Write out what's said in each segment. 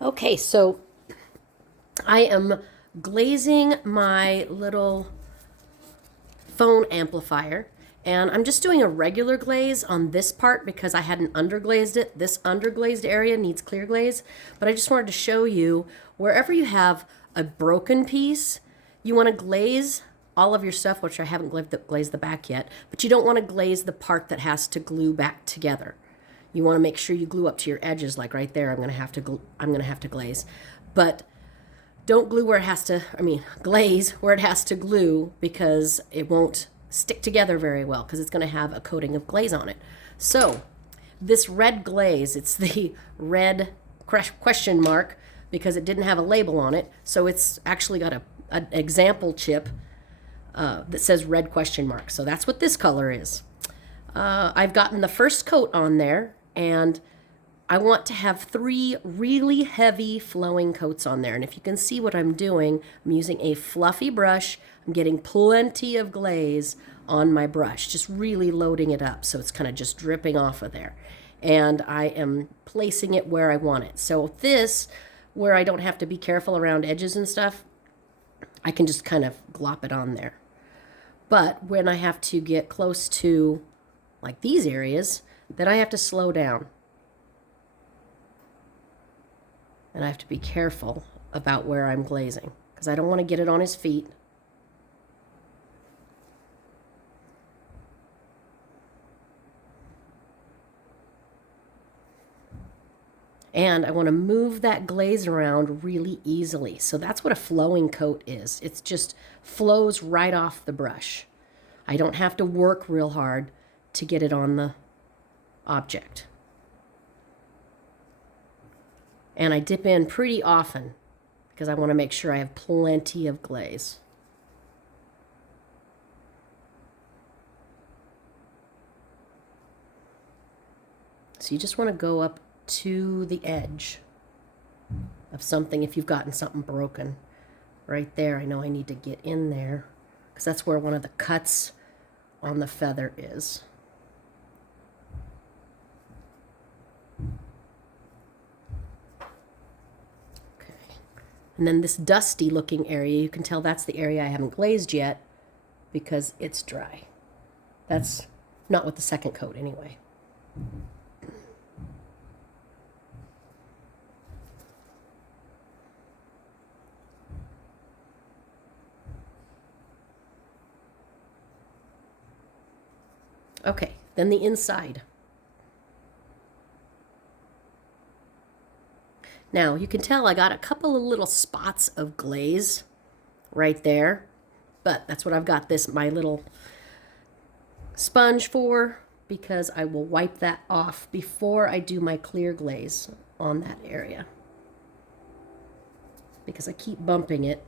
Okay, so I am glazing my little phone amplifier, and I'm just doing a regular glaze on this part because I hadn't underglazed it. This underglazed area needs clear glaze, but I just wanted to show you wherever you have a broken piece, you want to glaze all of your stuff, which I haven't glazed the back yet, but you don't want to glaze the part that has to glue back together. You want to make sure you glue up to your edges, like right there. I'm going to have to glaze, but don't glue where it has to. Glaze where it has to glue because it won't stick together very well because it's going to have a coating of glaze on it. So this red glaze, it's the red question mark because it didn't have a label on it. So it's actually got an example chip that says red question mark. So that's what this color is. I've gotten the first coat on there, and I want to have 3 really heavy flowing coats on there. And if you can see what I'm doing, I'm using a fluffy brush. I'm getting plenty of glaze on my brush, just really loading it up so it's kind of just dripping off of there. And I am placing it where I want it. So this, where I don't have to be careful around edges and stuff, I can just kind of glop it on there. But when I have to get close to like these areas, then I have to slow down. And I have to be careful about where I'm glazing because I don't want to get it on his feet. And I want to move that glaze around really easily. So that's what a flowing coat is. It just flows right off the brush. I don't have to work real hard to get it on the object. And I dip in pretty often because I want to make sure I have plenty of glaze. So you just want to go up to the edge of something if you've gotten something broken. Right there, I know I need to get in there because that's where one of the cuts on the feather is. And then this dusty looking area, you can tell that's the area I haven't glazed yet because it's dry. That's not with the second coat anyway. Okay, then the inside. Now, you can tell I got a couple of little spots of glaze right there, but that's what I've got my little sponge for, because I will wipe that off before I do my clear glaze on that area. Because I keep bumping it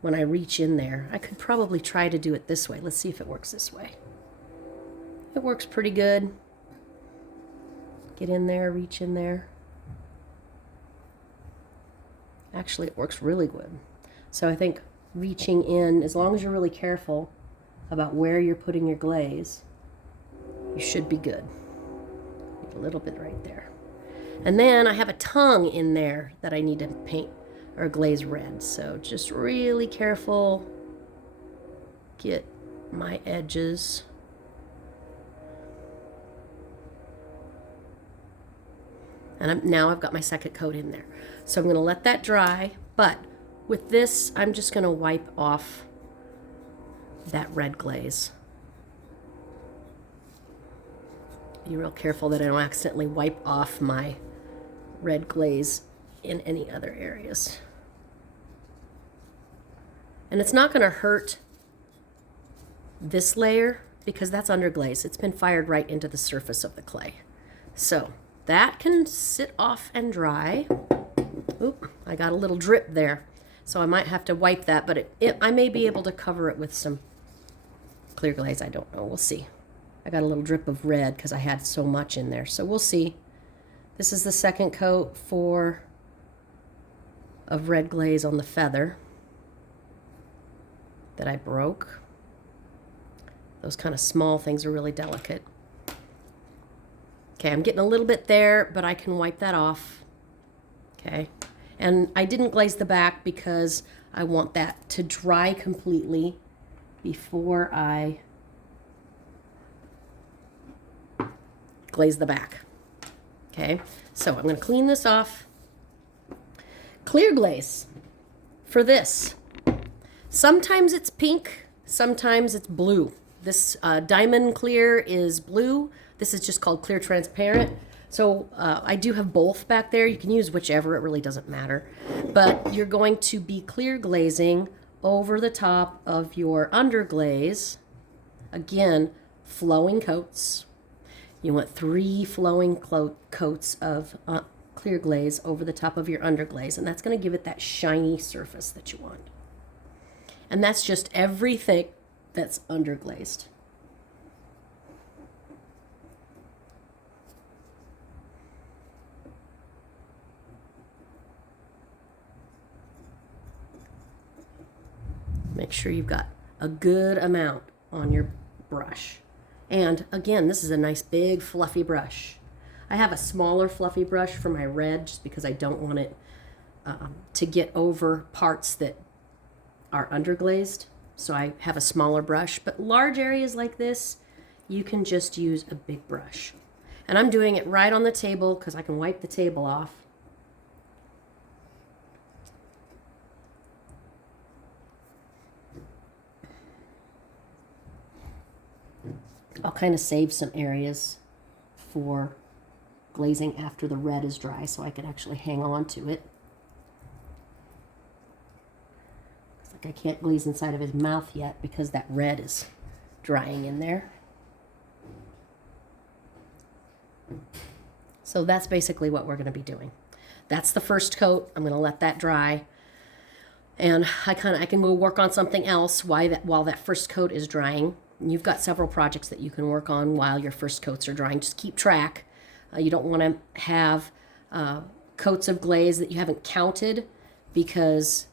when I reach in there. I could probably try to do it this way. Let's see if it works this way. It works pretty good. Get in there, reach in there. Actually, it works really good. So I think reaching in, as long as you're really careful about where you're putting your glaze, you should be good. A little bit right there. And then I have a tongue in there that I need to paint or glaze red. So just really careful. Get my edges. And now I've got my second coat in there. So I'm going to let that dry, but with this, I'm just going to wipe off that red glaze. Be real careful that I don't accidentally wipe off my red glaze in any other areas. And it's not going to hurt this layer because that's underglaze. It's been fired right into the surface of the clay. So that can sit off and dry. Oop, I got a little drip there. So I might have to wipe that, but I may be able to cover it with some clear glaze. I don't know. We'll see. I got a little drip of red because I had so much in there. So we'll see. This is the second coat of red glaze on the feather that I broke. Those kind of small things are really delicate. Okay, I'm getting a little bit there, but I can wipe that off. Okay, And I didn't glaze the back because I want that to dry completely before I glaze the back. Okay, so I'm going to clean this off. Clear glaze for this. Sometimes it's pink, sometimes it's blue. This diamond clear is blue. This is just called clear transparent. So I do have both back there. You can use whichever, it really doesn't matter. But you're going to be clear glazing over the top of your underglaze. Again, flowing coats. You want 3 flowing coats of clear glaze over the top of your underglaze, and that's going to give it that shiny surface that you want. And that's just everything that's underglazed. Make sure you've got a good amount on your brush. And again, this is a nice big fluffy brush. I have a smaller fluffy brush for my red just because I don't want it to get over parts that are underglazed. So I have a smaller brush, but large areas like this, you can just use a big brush. And I'm doing it right on the table because I can wipe the table off. I'll kind of save some areas for glazing after the red is dry so I can actually hang on to it. It's like I can't glaze inside of his mouth yet because that red is drying in there. So that's basically what we're going to be doing. That's the first coat. I'm going to let that dry. And I can go work on something else while that first coat is drying. You've got several projects that you can work on while your first coats are drying. Just keep track. You don't want to have coats of glaze that you haven't counted because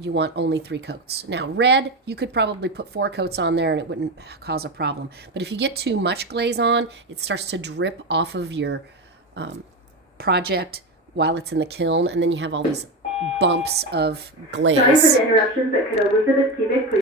you want only 3 coats. Now, red, you could probably put 4 coats on there and it wouldn't cause a problem. But if you get too much glaze on, it starts to drip off of your project while it's in the kiln, and then you have all these bumps of glaze. Sorry for the interruptions, but could Elizabeth Kivick please